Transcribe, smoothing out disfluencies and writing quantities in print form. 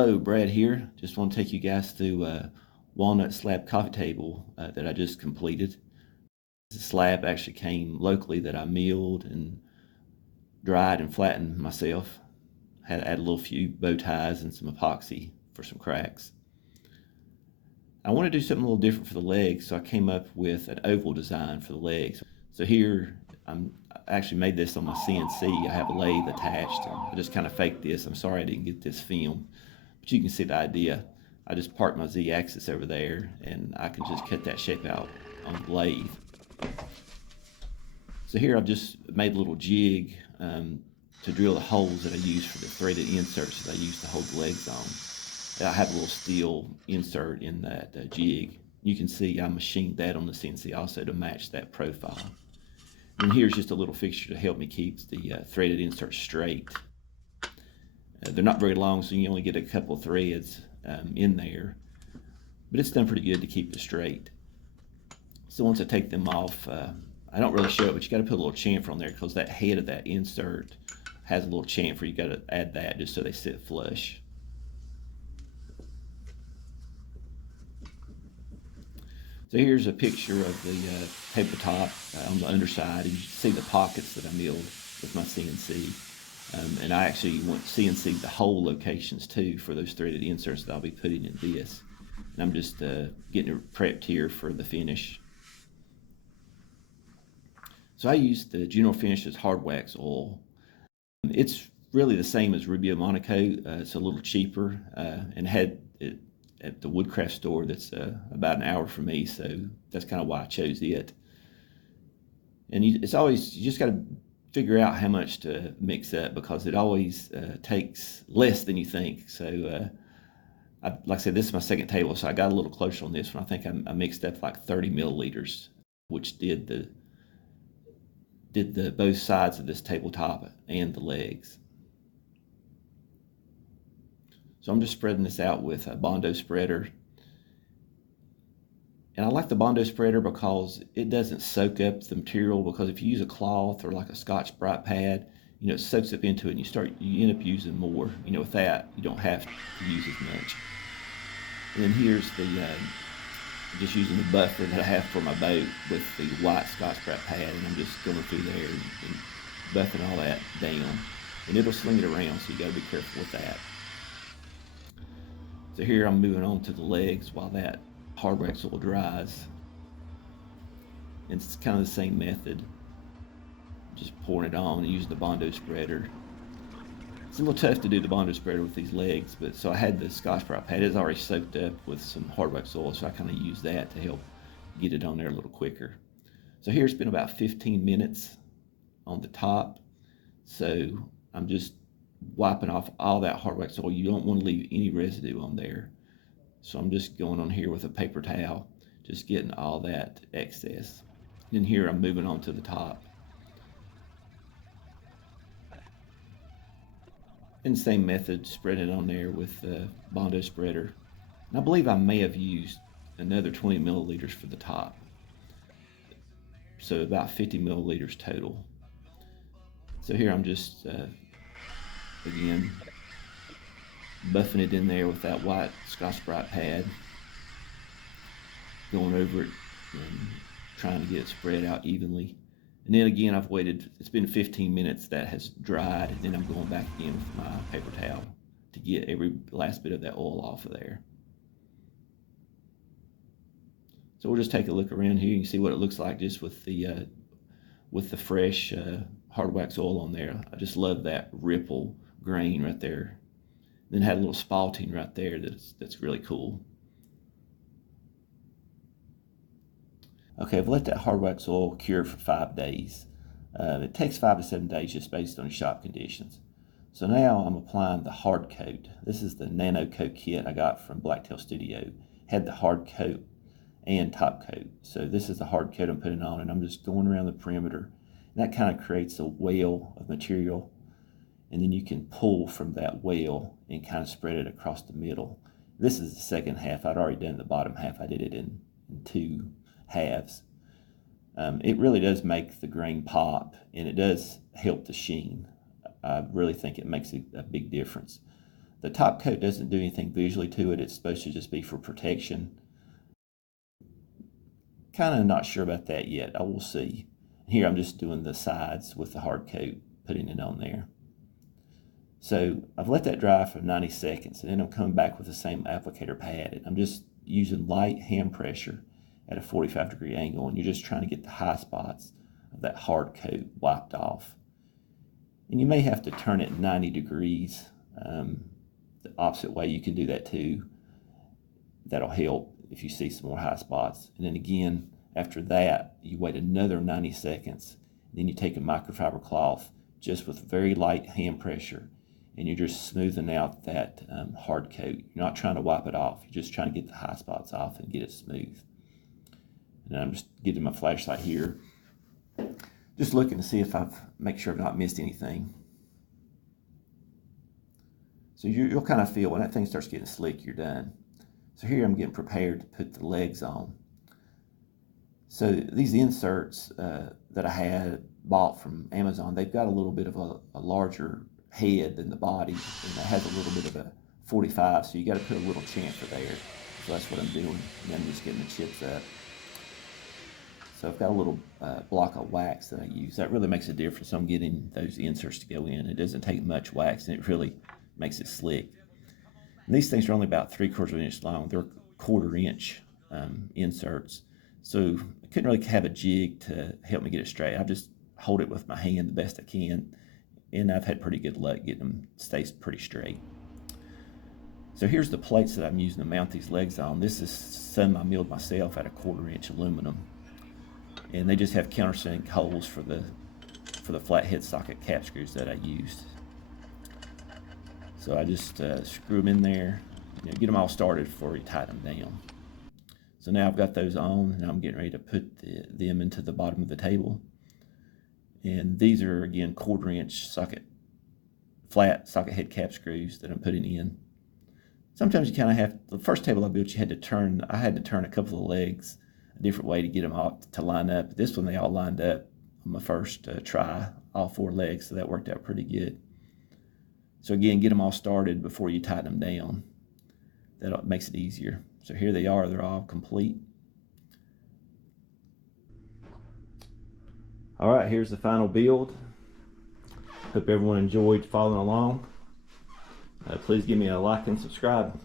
Hello, Brad here. Just want to take you guys through a walnut slab coffee table that I just completed. The slab actually came locally that I milled and dried and flattened myself. Had to add a little few bow ties and some epoxy for some cracks. I want to do something a little different for the legs, so I came up with an oval design for the legs. So here, I actually made this on my CNC. I have a lathe attached, and I just kind of faked this. I'm sorry I didn't get this film, but you can see the idea. I just park my Z-axis over there, and I can just cut that shape out on the lathe. So here I've just made a little jig to drill the holes that I use for the threaded inserts that I use to hold the legs on. I have a little steel insert in that jig. You can see I machined that on the CNC also to match that profile. And here's just a little fixture to help me keep the threaded inserts straight. They're not very long, so you only get a couple of threads in there, but it's done pretty good to keep it straight. So once I take them off, I don't really show it, but you got to put a little chamfer on there because that head of that insert has a little chamfer. You got to add that just so they sit flush. So here's a picture of the tabletop on the underside, and you can see the pockets that I milled with my CNC. And I actually went CNC the whole locations too for those threaded inserts that I'll be putting in this. And I'm just getting it prepped here for the finish. So I used the General Finishes hard wax oil. It's really the same as Rubio Monaco. It's a little cheaper and had it at the woodcraft store that's about an hour from me, so that's kind of why I chose it. And it's always, you just got to figure out how much to mix up because it always takes less than you think. So like I said, this is my second table, so I got a little closer on this one. I think I mixed up like 30 milliliters, which did the both sides of this tabletop and the legs. So I'm just spreading this out with a Bondo spreader. And I like the Bondo spreader because it doesn't soak up the material, because if you use a cloth or like a Scotch-Brite pad, it soaks up into it and you end up using more. With that, you don't have to use as much. And then here's just using the buffer that I have for my boat with the white Scotch-Brite pad, and I'm just going through there and buffing all that down. And it'll sling it around, so you gotta be careful with that. So here I'm moving on to the legs while that hard wax oil dries. And it's kind of the same method. Just pouring it on and using the Bondo spreader. It's a little tough to do the Bondo spreader with these legs, but so I had the Scotch-Brite pad. It's already soaked up with some hard wax oil, so I kind of use that to help get it on there a little quicker. So here it's been about 15 minutes on the top. So I'm just wiping off all that hard wax oil. You don't want to leave any residue on there. So I'm just going on here with a paper towel, just getting all that excess. Then here I'm moving on to the top. And same method, spread it on there with the Bondo spreader. And I believe I may have used another 20 milliliters for the top. So about 50 milliliters total. So here I'm just, again, buffing it in there with that white Scotch-Brite pad, going over it and trying to get it spread out evenly. And then again, I've waited, it's been 15 minutes that has dried, and then I'm going back in with my paper towel to get every last bit of that oil off of there. So we'll just take a look around here. You can see what it looks like just with the fresh hard wax oil on there. I just love that ripple grain right there. Then had a little spalting right there that's really cool. Okay, I've let that hard wax oil cure for 5 days. It takes 5 to 7 days just based on shop conditions. So now I'm applying the hard coat. This is the Nano Coat kit I got from Blacktail Studio. Had the hard coat and top coat. So this is the hard coat I'm putting on, and I'm just going around the perimeter. And that kind of creates a wale of material, and then you can pull from that wale and kind of spread it across the middle. This is the second half. I'd already done the bottom half. I did it in 2 halves. It really does make the grain pop, and it does help the sheen. I really think it makes a big difference. The top coat doesn't do anything visually to it. It's supposed to just be for protection. Kind of not sure about that yet. I will see. Here I'm just doing the sides with the hard coat, putting it on there. So I've let that dry for 90 seconds, and then I'm coming back with the same applicator pad. And I'm just using light hand pressure at a 45-degree angle, and you're just trying to get the high spots of that hard coat wiped off. And you may have to turn it 90 degrees. The opposite way, you can do that too. That'll help if you see some more high spots. And then again, after that, you wait another 90 seconds. Then you take a microfiber cloth just with very light hand pressure, and you're just smoothing out that hard coat. You're not trying to wipe it off. You're just trying to get the high spots off and get it smooth. And I'm just getting my flashlight here, just looking to see if make sure I've not missed anything. So you'll kind of feel when that thing starts getting slick, you're done. So here I'm getting prepared to put the legs on. So these inserts that I had bought from Amazon, they've got a little bit of a larger head than the body, and that has a little bit of a 45, so you got to put a little chamfer there. So that's what I'm doing, and I'm just getting the chips up. So I've got a little block of wax that I use. That really makes a difference. I'm getting those inserts to go in. It doesn't take much wax, and it really makes it slick. And these things are only about 3/4 of an inch long. They're 1/4 inch inserts. So I couldn't really have a jig to help me get it straight. I just hold it with my hand the best I can, and I've had pretty good luck getting them to stay pretty straight. So here's the plates that I'm using to mount these legs on. This is some I milled myself out of 1/4 inch aluminum, and they just have countersink holes for the flathead socket cap screws that I used. So I just screw them in there, get them all started before you tighten them down. So now I've got those on, and I'm getting ready to put them into the bottom of the table. And these are, again, 1/4 inch flat socket head cap screws that I'm putting in. Sometimes you kind of have, the first table I built, I had to turn a couple of legs a different way to get them all to line up. This one, they all lined up on my first try, all 4 legs, so that worked out pretty good. So again, get them all started before you tighten them down. That makes it easier. So here they are, they're all complete. All right, here's the final build. Hope everyone enjoyed following along. Please give me a like and subscribe.